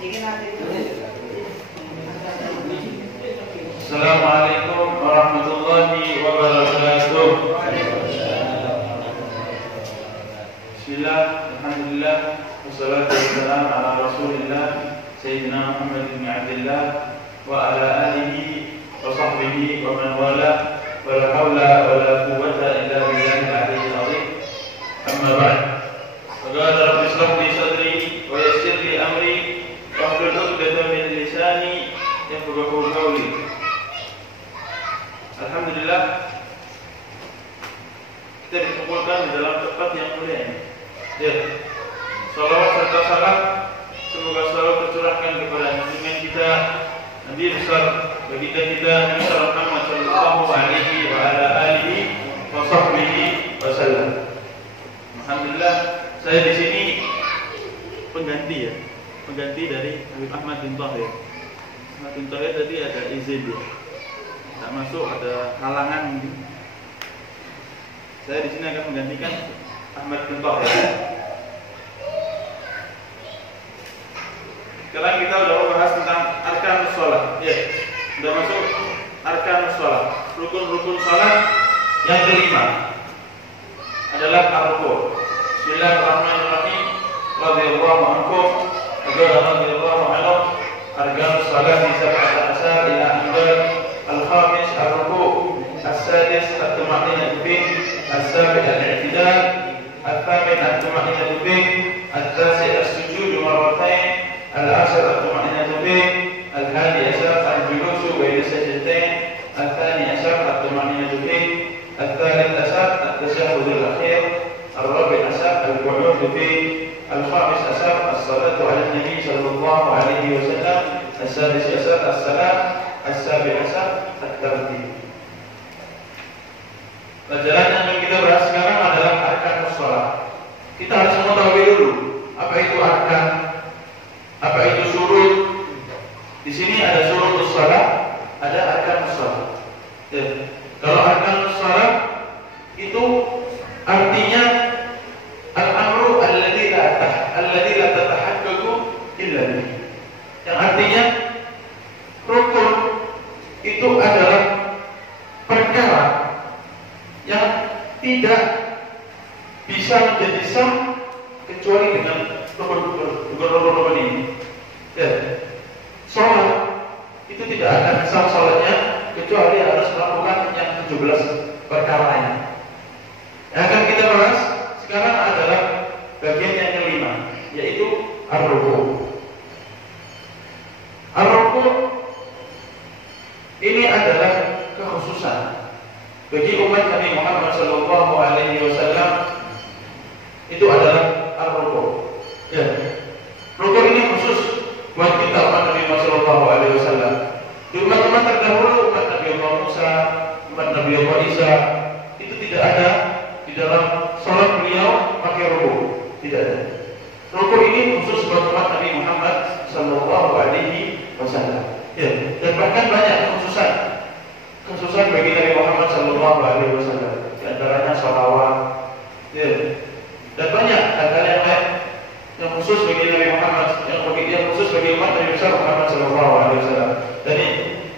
Assalamualaikum warahmatullahi wabarakatuh. Bismillah, alhamdulillah, wassalatu wassalamu ala rasulillah Sayyidina Muhammad bin Abdillah wa ala alihi wa sahbihi wa man wala wa la hawla wa la quwwata illa billahil aliyyil azim. Amma ba'd. Qala rabbi ishrah li sadri wa yassir li amri wahlul 'uqdatam min lisani yafqahu qawli. Alhamdulillah, kita dikumpulkan di dalam tempat yang mulia ini. Ya, salawat serta salam semoga selalu tercurahkan kepada junjungan kita, Nabi besar baginda kita Nabi Muhammad sallallahu alaihi wa ala alihi wa sahbihi wasallam. Alhamdulillah, saya di sini pengganti dari Habib Ahmad bin Thahir. Ahmad bin Thahir tadi ada izin dia. Tak masuk, ada halangan mungkin. Saya di sini akan menggantikan Ahmad bin Thahir. Sekarang kita sudah membahas tentang arkanus shalah. Ya, sudah masuk arkanus shalah. Rukun-rukun salat yang kelima adalah ar-ruku'. Bismillahirrahmanirrahim. Radhiyallahu ankum wa radhiyallahu anhu. Arkanus shalah di sab'ati asar ila amdal. الخامس الركوع، السادس الطمأنينة به، السابع الاعتدال، الثامن الطمأنينة به، التاسع السجود مرتين، العاشر الطمأنينة به، الحادي عشر الجلوس بين السجدتين، الثاني عشر الطمأنينة به، الثالث عشر التشهد الأخير، الرابع عشر القعود به، الخامس عشر الصلاة على النبي صلى الله عليه وسلم، السادس عشر السلام، السابع عشر الترتيب. Pelajaran yang akan kita bahas sekarang adalah arkanus shalah. Kita harus mengetahui dulu apa itu arkan, apa itu syurut. Di sini ada syurutus shalah, ada arkanus shalah. Ya. Kalau arkanus shalah itu artinya al-amru alladzi la tatahaqqaqu illa bihi. Yang artinya rukun itu adalah perkara yang tidak bisa menjadi sah kecuali dengan rukun-rukun ini. Ya. Salat itu tidak akan sah salatnya kecuali harus melakukan yang 17 perkara ini. Yang akan kita bahas sekarang adalah bagian yang kelima, yaitu ar-ruku'. Ar-ruku' ini adalah kekhususan bagi umat Nabi Muhammad sallallahu alaihi wasallam. Itu adalah ar-ruku'. Ya. Ruku' ini khusus buat kita umat Nabi Muhammad sallallahu alaihi wasallam. Di umat-umat terdahulu, umat Nabi Allah Musa, umat Nabi Allah Isa, itu tidak ada di dalam salat beliau pakai ruku'. Tidak ada. Ruku' ini khusus buat umat Nabi Muhammad sallallahu alaihi wasallam. Ya, dan bahkan banyak khususan bagi Nabi Muhammad sallallahu alaihi wasallam. Di antaranya shalawat. Ya. Dan banyak hal yang lain yang khusus bagi Nabi Muhammad, yang khusus bagi umat Nabi besar Muhammad sallallahu alaihi wasallam. Jadi,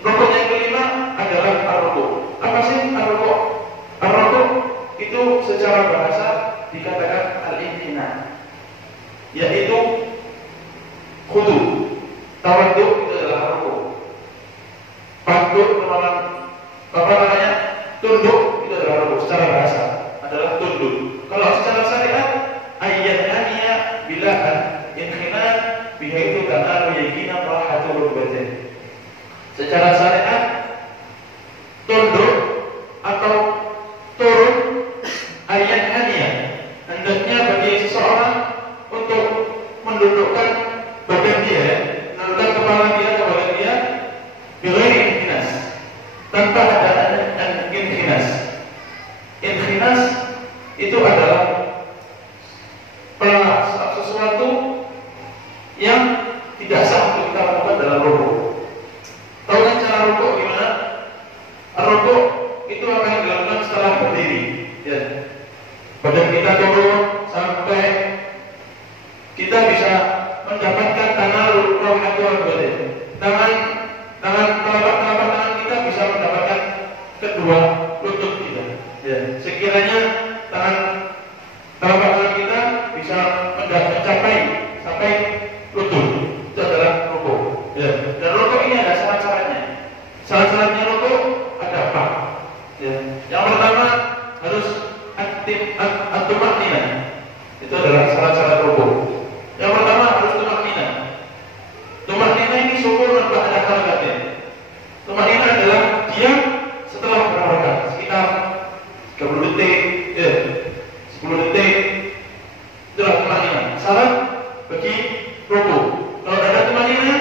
rukun yang kelima adalah ar-ruku'. Apa sih ar-ruku'? Ar-ruku' itu secara bahasa dikatakan al-inhina, yaitu khudu. Tawaddu itu adalah ruku'. Tunduk tunduk itu adalah ruku'. Secara bahasa adalah tunduk. Kalau secara syariat ayat aniya bilahan inhinan bihaitu kana yaqinan rahatul rukbatain. Secara syariat tunduk atau turun ayat aniya hendaknya bagi seseorang untuk mendudukkan badan dia, menundukkan kepala dia kepada dia bighairi inhinas, tanpa ada inhinas. Inhinas itu adalah sesuatu yang tidak sah untuk kita lakukan dalam ruku'. Tahu kan cara ruku' gimana? Ruku' itu apa yang dilakukan setelah berdiri. Ya. Badan kita turun sampai kita bisa mendapatkan tanah rawihatul badan. Tangan telapak tangan kita bisa mendapatkan kedua lutut kita. Ya, sekiranya telapak tangan kita bisa mencapai sampai lutut, itu adalah rukuk. Ya. Dan rukuk ini ada syarat-syaratnya. Syarat-syaratnya rukuk ada apa? Ya. Yang pertama harus at-tuma'ninah. Itu adalah syarat-syarat rukuk. Yang pertama harus tuma'ninah. Tuma'ninah ini syukur ba'da harakatin. Tuma'ninah adalah diam setelah berharakat sekitar 30 detik, 10 detik. Itulah tuma'ninah. Syarat bagi rukuk. Kalau ada tuma'ninah,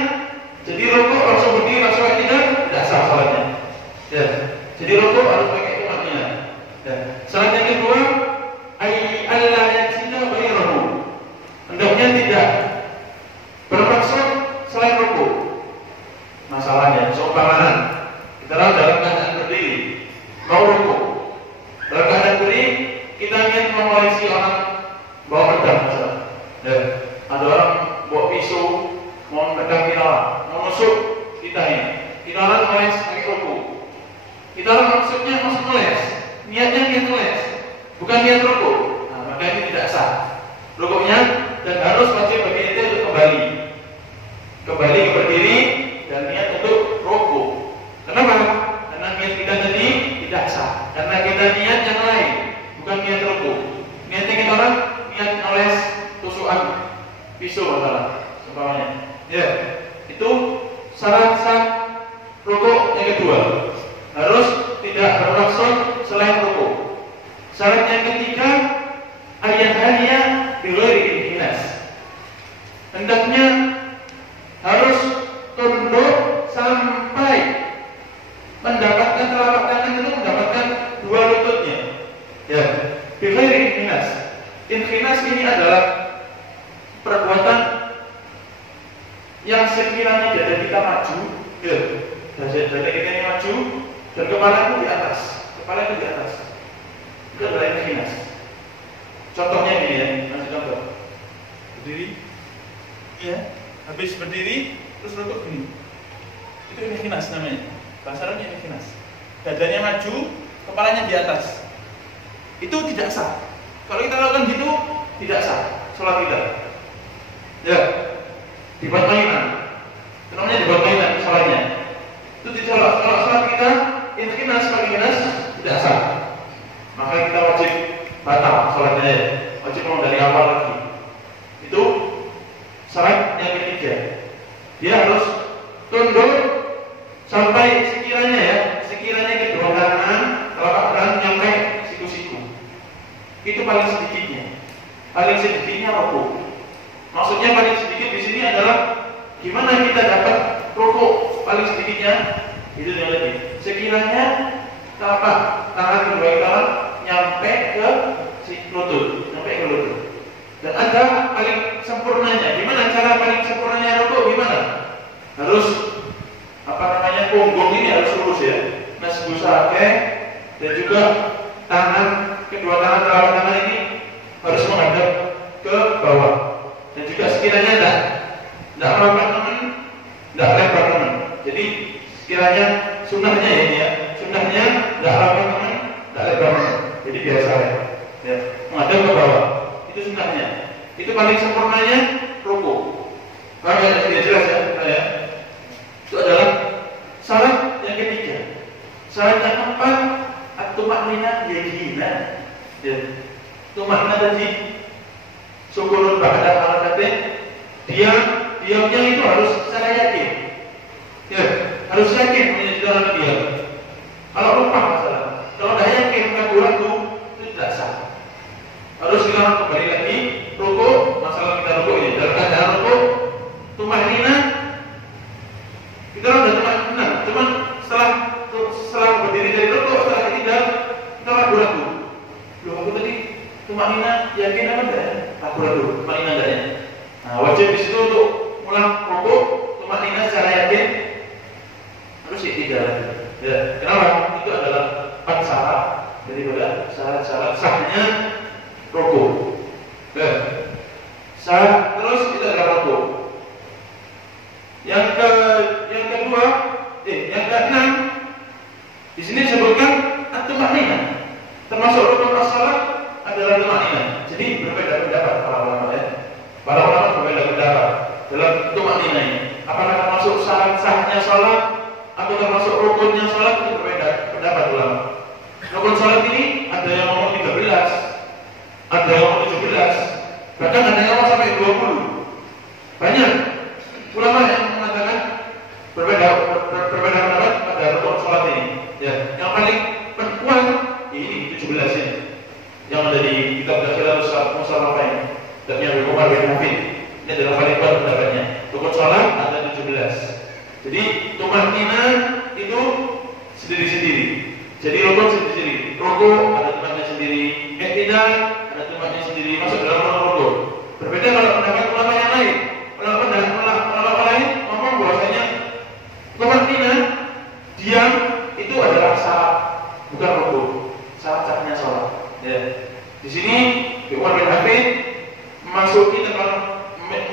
jadi rukuk langsung berdiri langsung tidak sah salatnya. Ya. Jadi rukuk harus pakai tuma'ninah. Ya. Syarat yang kedua, alla yaksina ghairahu. Hendaknya tidak bermaksud selain rukuk. Masalahnya seumpamakan kita dalam keadaan berdiri mau rukuk, dalam keadaan berdiri kita ingin memoles orang bawa pedang misalnya. Ya. Ada orang bawa pisau mau pedang kita, mau nusuk kita ini. Kita orang moles pakai rukuk. Kita orang maksudnya masuk moles, niatnya niat moles, bukan niat rukuk. Nah, maka ini tidak sah rukuknya, dan harus wajib bagi itu untuk kembali ke berdiri dan niat untuk rukuk. Kenapa? Karena niat kita tadi tidak sah, karena kita niat yang lain, bukan niat rukuk. Niatnya kita orang niat moles tusukan pisau masalah seumpamanya. Ya, itu syarat sah rukuk yang kedua. Harus tidak bermaksud selain rukuk. Syarat yang ketiga, ayat-ayatnya bighairi inhinas. Hendaknya harus tunduk sampai mendapatkan telapak tangan itu mendapatkan dua lututnya. Ya, bighairi inhinas. Inhinas ini adalah perbuatan yang sekiranya dada kita maju, ya, dada kita ini maju dan kepala itu di atas, itu adalah inhinas. Contohnya ini ya, masih contoh. Berdiri, ya, habis berdiri terus rukuk gini. Itu inhinas namanya. Bahasa Arabnya inhinas. Dadanya maju, kepalanya di atas. Itu tidak sah. Kalau kita lakukan gitu, tidak sah sholat kita. Ya, dibuat mainan. Itu namanya dibuat mainan sholatnya. Itu tidak sholat kita inhinas tidak sah. Maka kita wajib batal sholatnya ya. Wajib mau dari awal lagi. Itu syarat yang ketiga. Dia harus tunduk sampai sekiranya kedua tangan telapak tangan nyampe siku-siku. Itu paling sedikitnya. Paling sedikitnya rukuk. Maksudnya paling sedikit di sini adalah gimana kita dapat rukuk paling sedikitnya itu yang lebih. Sekiranya telapak tangan kedua kita nyampe ke lutut. Dan ada paling sempurnanya. Gimana cara paling sempurnanya rukuk? Gimana? Harus punggung ini harus lurus ya. Nasbusake dan juga kedua tangan telapak tangan ini harus menghadap ke bawah. Dan juga sekiranya tidak merapat teman, tidak lebar teman. Jadi sekiranya sunnahnya ini ya, sunnahnya tidak merapat teman, tidak lebar teman. Jadi biasa ya, menghadap ke bawah. Itu sunnahnya. Itu paling sempurnanya rukuk. Paham ya? Tidak jelas ya? Itu adalah syarat yang ketiga. Syarat yang keempat, at-tuma'ninah yaqina. Ya. Tuma'ninah tadi syukurun ba'da harakatin. Diamnya itu harus secara yakin. Ya, harus yakin menjadi dalam diam. Kalau lupa masalah, kalau tidak yakin ragu-ragu itu tidak sah. Harus kita kembali lagi rukuk, masalah kita rukuk ini dalam keadaan rukuk tuma'ninah. Kita sudah tuma'ninah, cuman setelah berdiri dari rukuk, setelah ketidak kita ragu-ragu. Loh, aku tadi tuma'ninah yakin apa enggak? Ragu-ragu, tuma'ninah enggak ya? Nah, wajib di situ untuk ulang rukuk tuma'ninah secara yakin harus sahnya sholat atau termasuk rukunnya sholat itu berbeda pendapat ulama. Rukun sholat ini ada yang ngomong 13, ada yang ngomong 17, bahkan ada yang ngomong sampai 20. Banyak ulama yang mengatakan berbeda pendapat pada rukun sholat ini. Ya, yang paling kuat ini 17 ini, yang ada di kitab Dakhilul Musarrafain dan yang Umar bin Hafid. Ini adalah paling kuat pendapatnya. Rukun sholat ada 17. Jadi tumanina itu sendiri-sendiri. Jadi rukun sendiri-sendiri. Rukun ada tempatnya sendiri. I'tidal ada tempatnya sendiri. Masuk dalam rukun. Berbeda kalau pendapat ulama yang lain. Ulama lain ngomong bahwasanya tumanina diam itu adalah syarat, bukan rukun. Syarat-syaratnya sholat. Ya. Di sini Umar bin Hafid memasuki tentang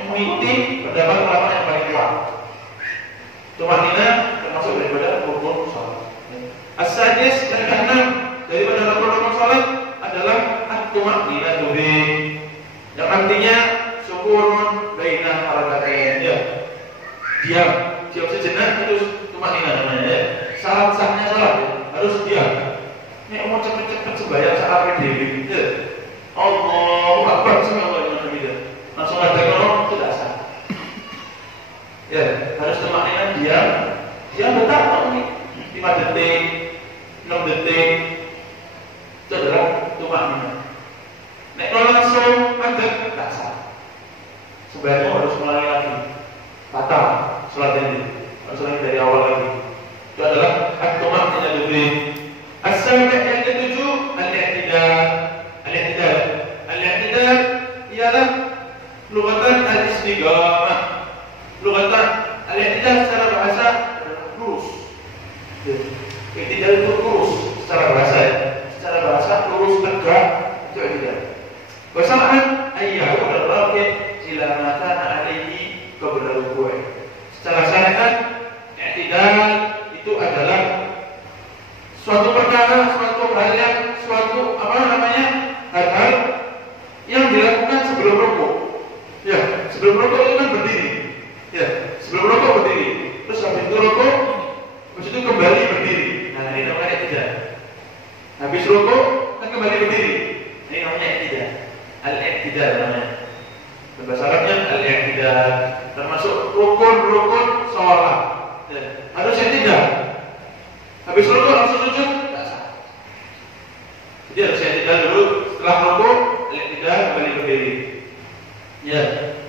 mengikuti pendapat ulama yang paling kuat. Tumanina termasuk daripada rukun sholat. As-sadis dan keenam daripada rukun sholat adalah at-tumanina tubi, yang artinya sukunun baina harakatain. Ya, diam sejenak itu tumanina namanya. Ya. Syarat sahnya sholat ya, harus diam. Nek mau cepet-cepet sembahyang saat PDW. Ya. Allahu Akbar subhanallah langsung ada kalau tidak sah. Ya, harus tumanina diam betah nih 5 detik, 6 detik. Itu adalah tumanina. Nek kalau langsung ada tidak sah. Sebaiknya harus mulai lagi. Batal sholat ini. Harus lagi dari awal lagi. Itu adalah at-tumanina dulu. As-sabi' yang ketujuh al-i'tidal. Al-i'tidal ialah lughatan al-istiqamah. Lughatan al-i'tidal secara bahasa lurus. I'tidal itu lurus secara bahasa ya. Secara bahasa lurus tegak itu i'tidal. Wasalan ayyahu ar-raqib ila ma kana alaihi qabla ruku'. Secara syariat i'tidal itu adalah suatu perkara, suatu hal yang hal-hal yang dilakukan sebelum rukuk. Ya, sebelum rukuk itu kan berdiri. Ya, sebelum rukuk berdiri. Terus habis itu rukuk, habis itu kembali berdiri. Nah, ini namanya i'tidal. Habis rukuk kan kembali berdiri. Ini namanya i'tidal. Al-i'tidal namanya. Bahasa Arabnya al-i'tidal. Termasuk rukun sholat. Ya, harus i'tidal. Habis rukuk langsung sujud, tidak sah. Jadi harus i'tidal dulu. Setelah rukuk, al-i'tidal kembali berdiri. Ya,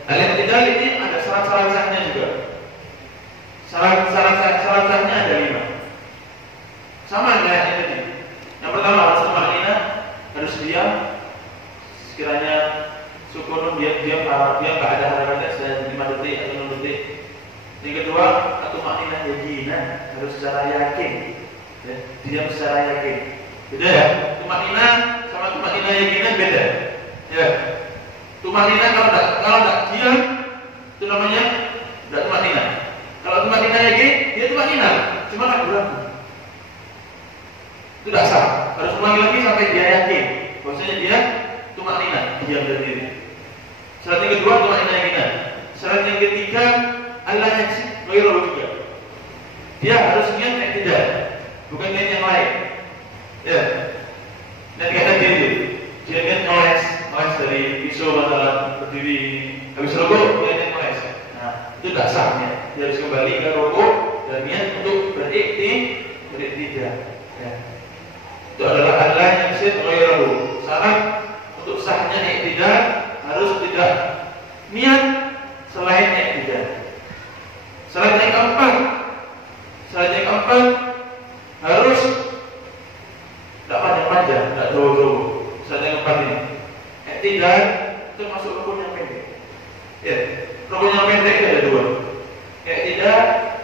al-i'tidal ini ada syarat-syarat sahnya juga. Syarat sahnya ada 5. Sama kayak yang tadi. Yang pertama harus tumanina, harus diam. Sekiranya sukunun dia nggak ada harakatnya 5 detik atau 6 detik. Yang kedua, tumanina yaqinan, harus secara yakin. Ya, diam secara yakin. Beda ya. Tumanina sama tumanina yakinan beda. Ya. Tumanina kalau enggak diam itu namanya enggak tumanina. Kalau tumanina yakin, dia tumanina, cuma ragu-ragu. Itu tidak sah. Harus ulangi lagi sampai dia yakin bahwasanya dia tumanina, diam dan diri. Syarat yang kedua tumanina yakinan. Syarat yang ketiga Allah yaksi ghairu juga. Dia harus niat i'tidal, bukan niat yang lain. Ya. Dan kata dia niat ngeles dari pisau masalah berdiri. Habis rukuk dia niat ngeles. Nah, itu tidak sah ya. Dia harus kembali ke rukuk dan niat untuk beriktidal. Ya. Itu adalah Allah yang syarat ghairu. Syarat untuk sahnya i'tidal harus tidak niat selain i'tidal. Syarat yang keempat harus tidak panjang-panjang, tidak jauh-jauh. Syarat yang keempat ini i'tidal itu masuk rukun yang pendek. Ya, rukun yang pendek itu ada 2. I'tidal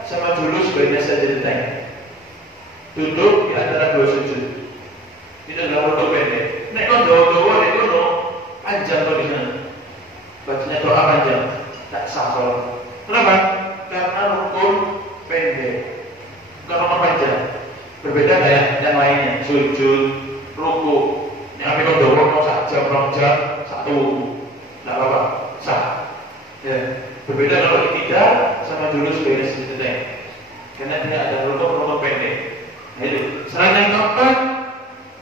sama julus baina sajdatain. Duduk di antara 2 sujud. Itu adalah rukun pendek. Nek kon jauh-jauh itu panjang kok di sana. Bacanya doa panjang, tak sah sholat. Kenapa? Karena rukun pendek, bukan rukun panjang. Berbeda kayak yang lainnya, sujud, ruku. Yang ambil kondowo mau 1 jam, 2 jam, 1, tidak apa-apa, sah. Ya. Berbeda kalau i'tidal sama julus baina sajdatain. karena dia ada rukun pendek. Nah, itu. Selain yang keempat,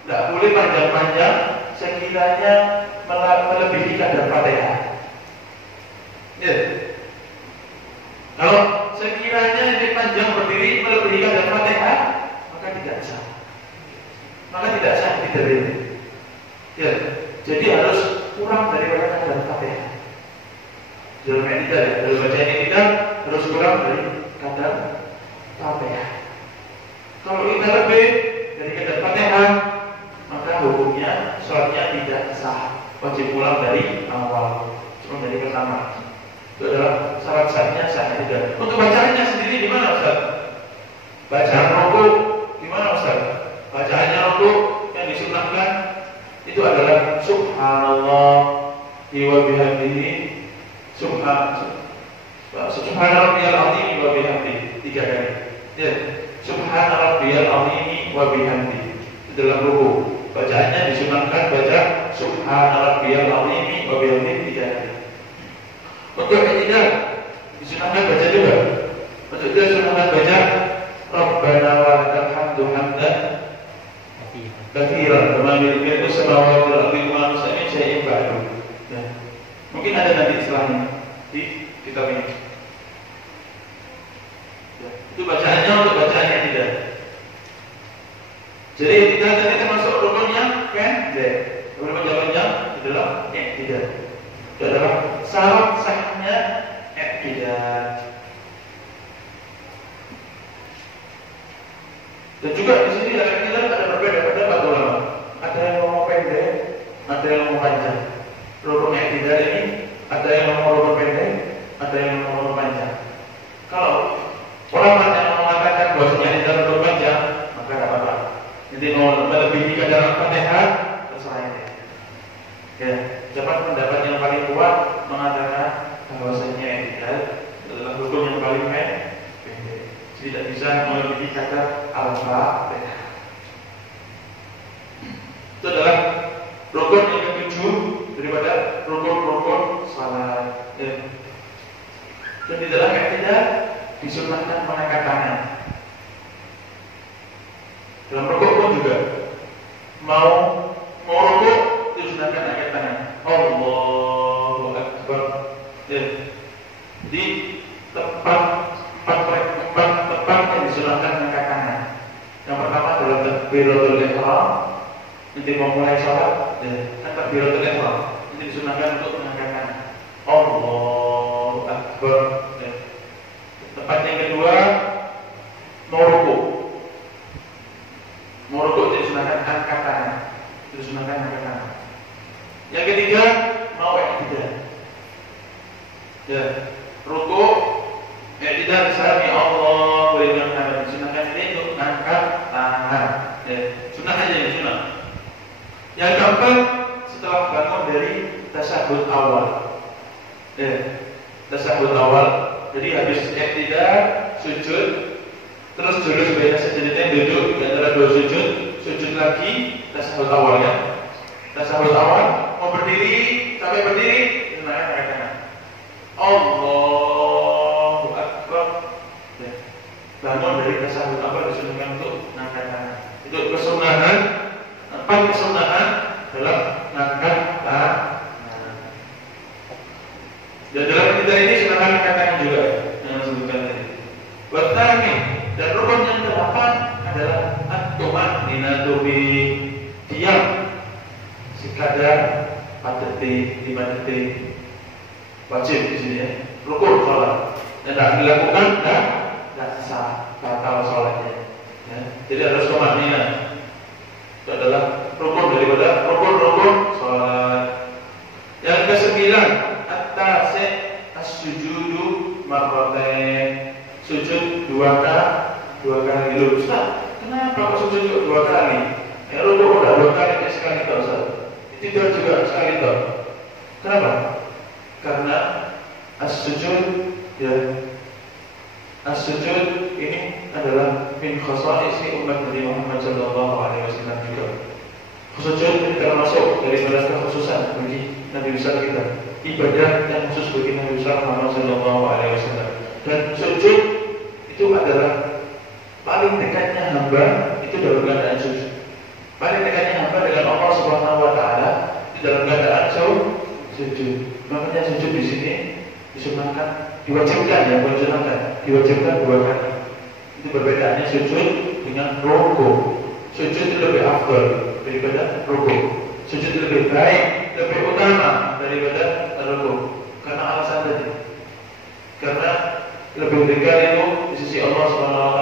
tidak boleh panjang-panjang sekiranya melebihi kadar Fatihah. Ya. Kalau sekiranya ini panjang berdiri melebihi kadar Fatihah, maka tidak sah. Maka tidak sah diterima. Ya. Jadi harus kurang daripada kadar Fatihah. Dalam etika ya, dalam bacaan etika harus kurang dari kadar Fatihah. Kalau kita lebih dari kadar Fatihah, maka hukumnya sholatnya tidak sah. Wajib pulang dari awal, cuma dari pertama. Itu adalah syarat sahnya sah tidak. Untuk bacaannya sendiri gimana Ustaz? Bacaan rukuk gimana Ustaz? Bacaannya rukuk yang disunahkan itu adalah Subhanallah wa bihamdihi Subhana rabbiyal azim wa bihamdihi 3 kali. Ya. Subhana rabbiyal azim wa bihamdihi. Dalam rukuk bacaannya disunahkan baca Subhana rabbiyal azim wa bihamdihi 3 kali. Untuk i'tidal disunahkan baca juga. Untuk itu disunahkan baca Rabbana wa lakal hamdu hamdan katsiran kama yuridu samawati wal ardi wa ma min syai'in ba'du. Mungkin ada nanti istilahnya di kitab ini. Ya, itu bacaannya untuk bacaannya tidak. Jadi tidak tadi termasuk rukunnya pendek. Rukun jawabannya adalah tidak. Itu adalah syarat sahnya tidak. Dan juga di sini ada berbeda pendapat ulama. Ada yang mau pendek, ada yang mau panjang. Rukun i'tidal ini ada yang mau rukun pendek, ada yang mau rukun panjang. Kalau ulama yang mengatakan bahwasanya i'tidal rukun panjang, maka tidak apa-apa. Jadi mau melebihi kadar Fatihah terserah ini. Ya, dapat pendapat yang paling kuat mengatakan bahwasanya i'tidal adalah rukun yang paling pendek. Tidak bisa melebihi kadar Al-Fatihah. Itu adalah rukun yang ketujuh daripada rukun-rukun salat. Ya. Dan di dalam i'tidal disunahkan mengangkat tangan. Dalam rukuk pun juga mau rukuk disunahkan angkat tangan. Allahu Akbar. Ya. Di tempat yang disunahkan angkat tangan. Yang pertama adalah takbiratul ihram. Nanti mau mulai sholat, kan takbiratul ihram. Nanti disunahkan untuk mengangkat tangan. Allahu Akbar. Tempat yang kedua mau rukuk. Mau rukuk disunahkan angkat tangan. Disunahkan angkat tangan. Yang ketiga mau i'tidal. Ya, rukuk i'tidal sami Allahu liman hamidah. Disunahkan ini untuk angkat tangan. Ya, sunah aja ya, sunah. Yang keempat setelah bangun dari tasyahud awal. Ya, tasyahud awal. Jadi habis i'tidal sujud, terus julus baina sajdatain duduk di antara dua sujud lagi tasyahud awal ya. Tasyahud awal mau berdiri sampai berdiri disunahkan angkat tangan. Allahu Akbar. Ya. Bangun dari tasyahud awal disunahkan untuk angkat tangan. Itu kesunahan, 4 kesunahan dalam angkat tangan. Dan dalam kita ini sunahkan angkat tangan juga yang disebutkan tadi. Watami dan rukun yang ke-8 adalah at-tumaninatu bi diam sekadar 4 detik, 5 detik. Wajib di sini ya. Rukun salat. Dan tidak dilakukan tidak sah, batal salatnya. Ya. Jadi harus tumaninah. Itu adalah rukun daripada rukun salat. Yang ke-9 at-tasi' as-sujudu marratain. Sujud 2 kali dulu. Ustaz, kenapa kok sujud 2 kali? Ya rukuk udah 2 kali sekali toh Ustaz. Itu juga sekali toh. Kenapa? Karena as-sujud ya, as-sujud ini adalah min khasa'isi umat Nabi Muhammad sallallahu alaihi wasallam juga. Sujud ini termasuk dari kekhususan bagi Nabi besar kita. Ibadah yang khusus bagi Nabi besar Muhammad sallallahu alaihi wasallam. Dan sujud itu adalah disunahkan, diwajibkan ya, bukan disunahkan, diwajibkan 2 kali. Itu perbedaannya sujud dengan rukuk. Sujud itu lebih afdal daripada rukuk. Sujud lebih baik, lebih utama daripada rukuk. Karena alasan tadi. Karena lebih dekat itu di sisi Allah SWT,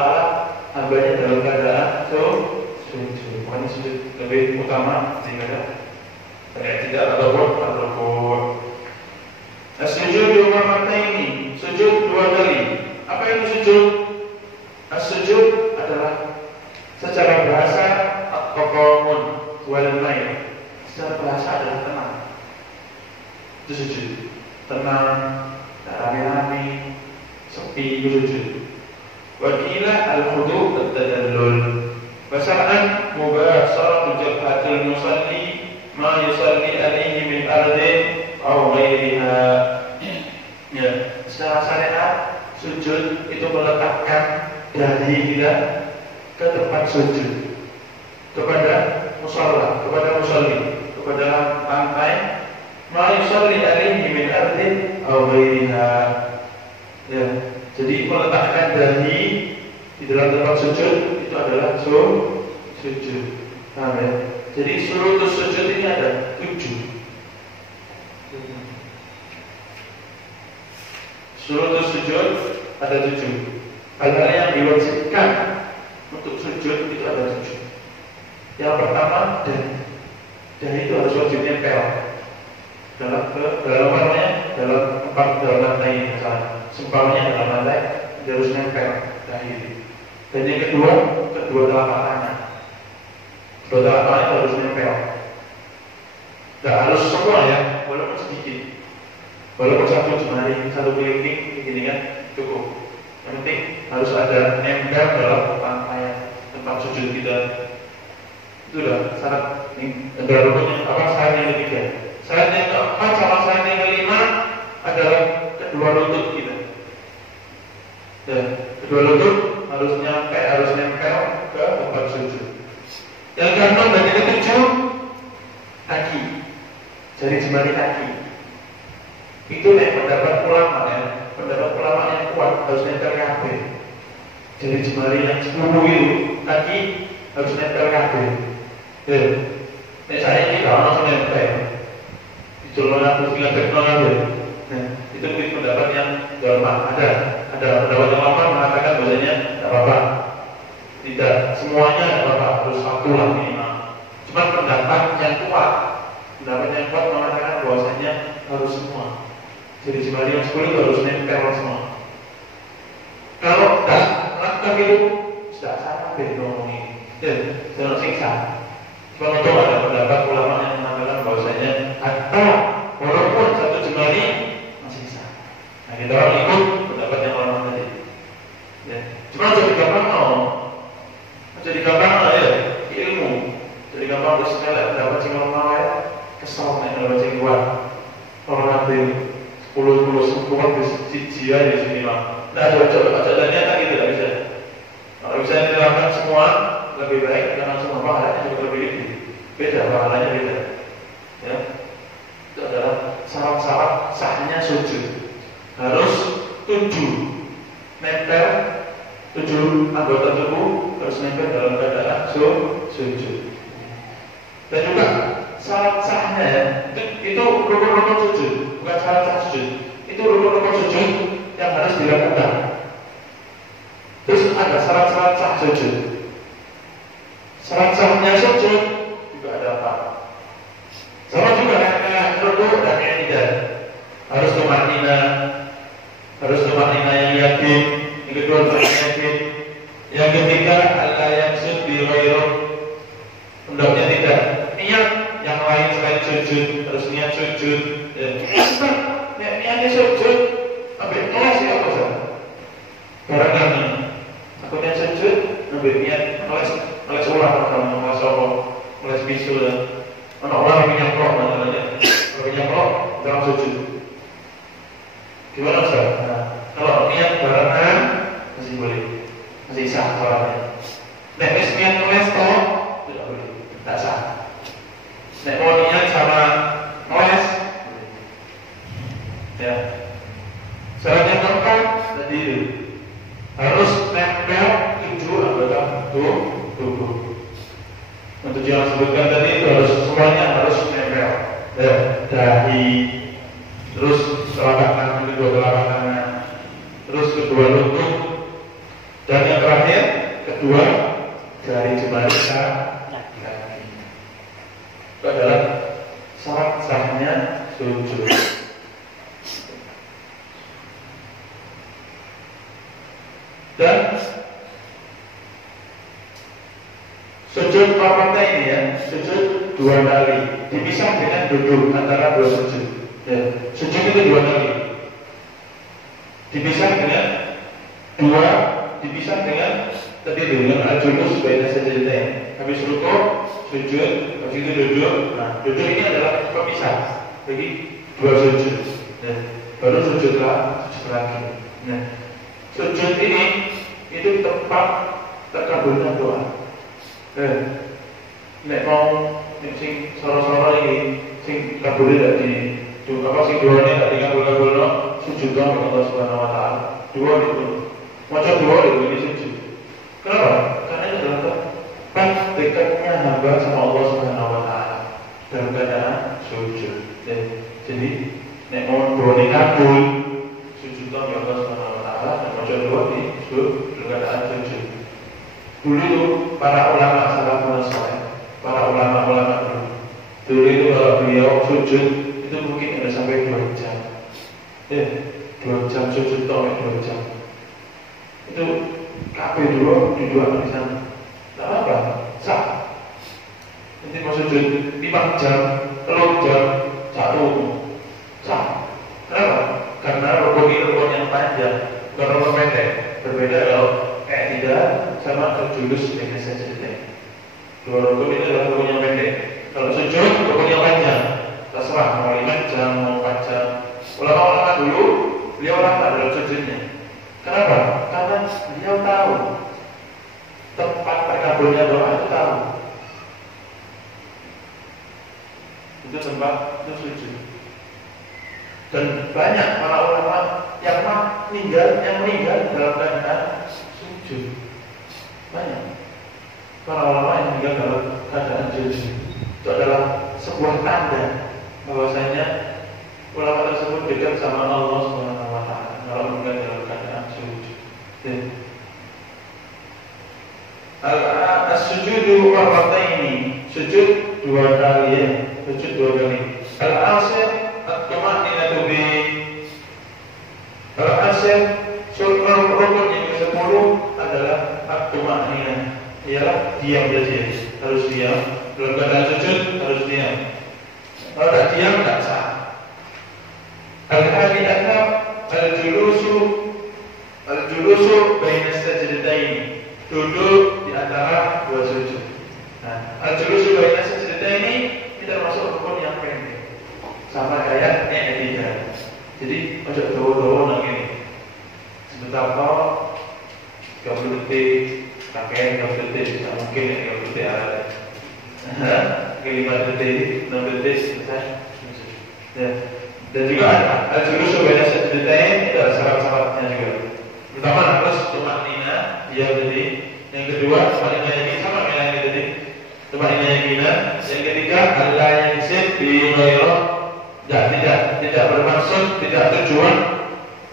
hambanya dalam keadaan sujud. Makanya sujud lebih utama daripada tidak ataupun rukuk. As-sujud marrataini, sujud 2 kali. Apa itu sujud? As-sujud adalah secara bahasa at-taqamun wal mail. Secara bahasa adalah tenang. Itu sujud. Tenang, rame-rame, sepi, itu sujud. Wa qila al-khudu' at-tadallul. Basa'an mubasharatu jabhatil musalli ma yusalli alaihi min ardin aw ghairiha. Ya, secara syariat sujud itu meletakkan dahi kita ke tempat sujud, kepada musalla, kepada musalli, kepada lantai. Ma yusalli alaihi min ardin aw ghairiha. Ya, jadi meletakkan dahi di dalam tempat sujud itu adalah sujud. Paham ya? Jadi seluruh sujud ini ada 7. Seluruh sujud ada 7. Hal-hal yang diwajibkan untuk sujud itu ada 7. Yang pertama, dahi itu harus wajib nempel dalam lantai, misalnya seumpamanya dalam lantai dia harus nempel dahi. Dan yang kedua telapak tangan. Kedua telapak tangan itu harus nempel. Tidak harus semua ya, walaupun sedikit, walaupun satu jemari, satu kelingking begini kan cukup. Yang penting harus ada nempel dalam lantai tempat sujud kita. Itulah syarat rukunnya. Syarat yang ketiga. Syarat yang keempat sama syarat yang kelima adalah kedua lutut kita. Dan kedua lutut harus nempel ke tempat sujud. Yang keenam dan yang ketujuh, kaki, jari jemari kaki. Itu pendapat ulama ya. Pendapat ulama yang kuat harus nempel kabeh. Jari jemari yang 10 itu kaki harus nempel kabeh. Ya, saya ini kalau langsung nempel. Dicolong aku tinggal teknologi. Nah, itu pendapat yang ulama. Ada pendapat yang lama mengatakan bahwasanya tidak apa-apa. Tidak semuanya tidak apa-apa, harus satu lah minimal. Cuma pendapat yang kuat mengatakan bahwasanya harus semua. Jadi jemari yang 10 itu harus nempel semua. Kalau tidak melakukan itu sudah salah beno ini. Jangan siksa. Cuma itu ada pendapat ulama yang mengatakan bahwasanya walaupun satu jemari masih sah. Nah, kita orang ikut pendapat yang ulama tadi. Ya. Cuma jadi gampang ya ilmu. Jadi gampang terus sekali pendapat sing ulama ya kesal nek pendapat sing kuat. Orang nanti 10 kuat siji aja di sini mah. Nah, coba niatan gitu tidak bisa. Kalau bisa dilakukan semua lebih baik karena semua pahalanya juga lebih tinggi. Beda pahalanya beda. Ya. Itu adalah syarat-syarat sahnya sujud. Harus 7 nempel, 7 anggota tubuh harus nempel dalam keadaan sujud. Dan juga syarat sahnya ya, itu rukun-rukun sujud, bukan syarat sah sujud. Itu rukun-rukun sujud yang harus dilakukan. Terus ada syarat-syarat sah sujud. Syarat sahnya sujud juga ada apa? Sama juga kayak rukuk dan i'tidal. Harus tumanina yang yakin. Yang kedua yang yakin. Yang ketiga Allah yang sujud ghairah. Hendaknya tidak niat yang lain selain sujud, harus niat sujud. Niatnya sujud, ambil kelas ya apa sih? Barangkali aku niat sujud, ambil niat kelas ulang kamu kelas apa? Kelas bisul ya. Orang yang nyamplok namanya. Orang nyamplok dalam sujud. Gimana Ustaz? Nah, kalau niat barengan masih boleh, masih sah soalnya. Nek wis niat nulis toh tidak boleh, tidak sah. Nek mau niat sama nulis, ya. Syarat yang keempat tadi harus nempel 7 anggota tubuh. Untuk yang sebutkan tadi itu harus semuanya harus nempel. Dahi, terus telapak tangan, kedua telapak tangan, terus kedua lutut, dan yang terakhir kedua jari jemari kaki. Itu adalah syarat sahnya sujud. Dan sujud fardu ini ya, sujud 2 kali, dipisah dengan duduk antara 2 sujud. Ya, sujud itu 2 kali, dipisah dengan tadi dengan al-julus baina sajdatain. Habis rukuk, sujud, habis itu duduk. Nah, duduk ini adalah pemisah bagi 2 sujud. Ya, baru sujud lagi. Nah, sujud ini itu tempat terkabulnya doa. Nek mau sing soro-soro ini sing kabulnya tadi sing doanya tak dikabul-kabulno sujud kepada Allah Subhanahu wa taala. Dua itu. Macam dua itu ini sujud. Kenapa? Karena itu adalah tempat dekatnya hamba sama Allah Subhanahu wa taala dalam keadaan sujud. Jadi nek mau doanya kabul sujud kepada Allah Subhanahu wa taala dan macam dua di dalam keadaan sujud. Dulu para ulama salafus saleh, para ulama dulu itu kalau beliau sujud itu mungkin ada sampai 2 jam. 2 jam sujud atau 2 jam. Itu kabeh dulu di 2 di sana. Tak apa, sah. Nanti mau sujud 5 jam, 3 jam, 1 sah. Kenapa? Karena rukun ini rukun yang panjang, bukan rukun pendek. Berbeda kalau tidak sama al-julus baina sajdatain. 2 rukun ini adalah rukun yang pendek. Kalau sujud rukun yang panjang. Terserah mau 5 jam, mau 4 jam. Ulama-ulama dulu beliau rata dalam sujudnya. Kenapa? Karena beliau tahu tempat terkabulnya doa itu tahu. Itu tempat itu sujud. Dan banyak para ulama yang meninggal dalam keadaan sujud. Banyak para ulama yang meninggal dalam keadaan sujud. Itu adalah sebuah tanda bahwasanya ulama tersebut dekat sama Allah Subhanahu wa taala kalau meninggal dalam keadaan sujud. As-sujudu marrataini, sujud 2 kali ya, sujud 2 kali. Al-asr at-tuma'ninatu bi al-asr rukun yang ke-10 adalah at-tuma'ninah, ialah diam saja, harus diam. Dalam keadaan sujud harus diam. Kalau tak diam tak sah. Al-hadiyata al-julusu baina sajdatain, duduk di antara 2 sujud. Nah, al-julusu baina sajdatain ini termasuk rukun yang pendek. Sama kayak i'tidal. Jadi ojo dawa-dawa nang ngene. Sebentar kok 30 detik, kakek 30 detik, tidak mungkin 30 detik ada. 5 detik, 6 detik selesai. Ya. Dan juga al-julusu baina sajdatain itu ada syarat-syaratnya juga. Pertama harus tumanina, ya jadi. Yang kedua tumanina yakin, sama yang tadi. Tumanina yakinan. Yang ketiga Allah yang disip bi ghairah. Tidak bermaksud, tidak tujuan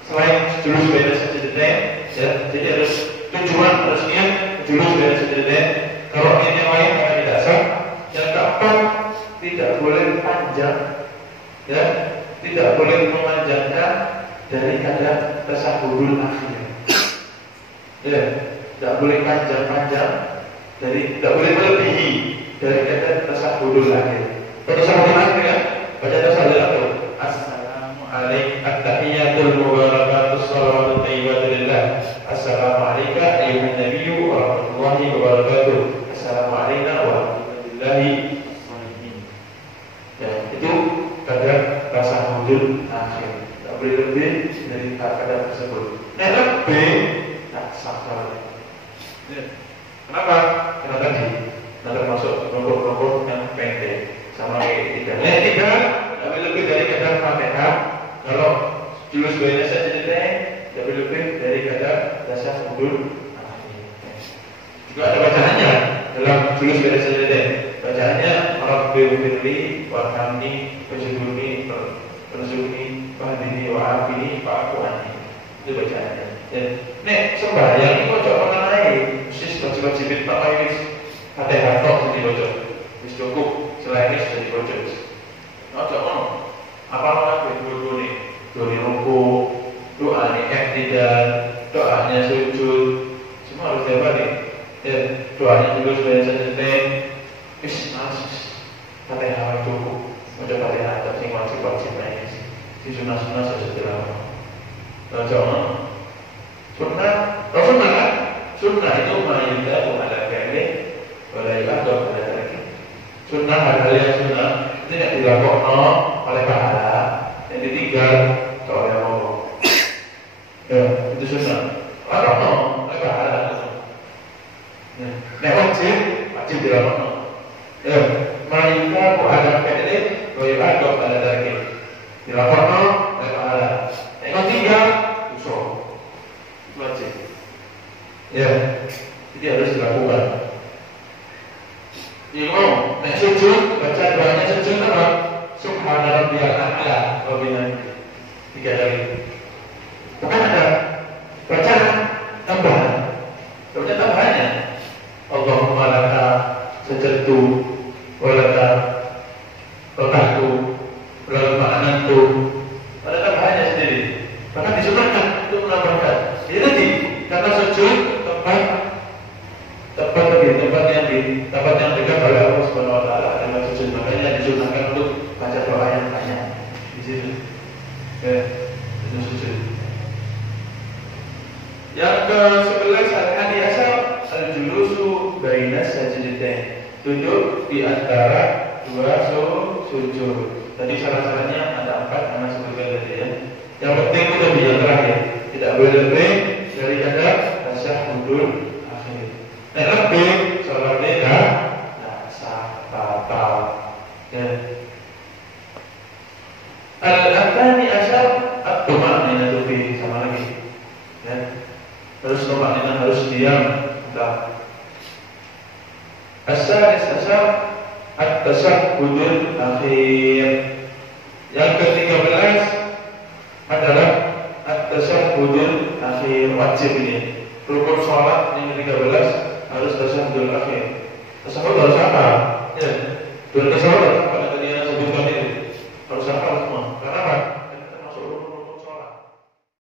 selain julus baina sajdatain. Ya, jadi harus tujuan, harus niat julus baina sajdatain. Kalau niat yang lain maka tidak sah. Yang keempat tidak boleh panjang, ya, tidak boleh memanjangkan dari keadaan tasahudul akhir. Ya, tidak boleh panjang-panjang dari, tidak boleh melebihi dari keadaan tasahudul akhir. Tasahudul akhir ya, baca tasahudul akhir. Assalamualaikum at-tahiyatul mubarakatus salawatut thayyibatu lillah. Assalamualaikum ayyuhan nabiyyu wa rahmatullahi wa barakatuh. Assalamualaikum warahmatullahi wabarakatuh. Ya, itu keadaan tasahudul akhir. Tidak boleh lebih dari keadaan tersebut. Nah, lebih tak sah. Kenapa? Karena tadi termasuk kelompok-kelompok yang pendek sama kayak tidak. Tidak lebih dari keadaan Fatihah. Kalau julus baina sajdatain lebih dari kata tasyahudul akhir. Juga ada bacaannya dalam julus baina sajdatain. Bacaannya Rabbighfirli warhamni wajburni warzuqni wahdini wa'afini wa'fu anni. Itu bacaannya. Nek sembahyang itu ojo ana ae, mesti wajib-wajibin Pak Wis. Fatihah tok sing diwaca. Wis cukup, selain itu sudah dibaca. Ojo ngono. Apa ora dulu nih? Doni ruku, doanya iktidal, doanya sujud, semua harus dibalik. Ya, doanya juga sudah selesai. Wis Fatihah cukup. Ojo Fatihah tok sing wajib-wajib ae. Si sunah-sunah sesudah. Ojo sunnah, kan? Sunnah itu mayuda ala fi'li wa la yubadu ala tarki. Sunnah hal yang sunnah itu tidak dilakukan oleh pahala, yang ditinggal oleh Allah. Ya, itu sunnah. Orang oleh pahala. Nek wajib dilakukan. Ya, mayuda ala fi'li wa yubadu ala tarki. Dilakukan oleh pahala. Yang ditinggal usul. Wajib. Ya, jadi harus dilakukan. Imam, nek sujud baca doanya sujud apa? Subhana rabbiyal a'la wa bihamdihi. 3 kali. Bukan ada bacaan tambahan. Baca tambahannya. Allahumma laka sajadtu wa laka rotahtu wa laka ma'anantu. Ada tambahannya sendiri. Bahkan disunahkan untuk menambahkan. Jadi tadi kata sujud tempat yang dekat oleh Allah Subhanahu wa taala adalah sujud. Makanya disunahkan untuk baca doa yang banyak di situ. Ya, itu sujud. Yang ke-11 al-hadi asar al-julusu baina sajdatain. Duduk di antara dua sujud. Tadi syarat-syaratnya ada 4, anak sebutkan tadi ya. Yang penting itu yang terakhir. Tidak boleh lebih dari kata tasyahudul akhir. Lebih solatnya batal. Ya. Al-athani asyar at-tuma'ninatu fi, sama lagi. Ya. Harus tuma'ninah, harus diam. As-salis asyar at-tasyahudul akhir. Yang ke-13 adalah at-tasyahudul akhir. Wajib ini. Rukun sholat yang ke-13 harus tasyahudul akhir. Tasyahud harus apa? Ya. Dua tasyahud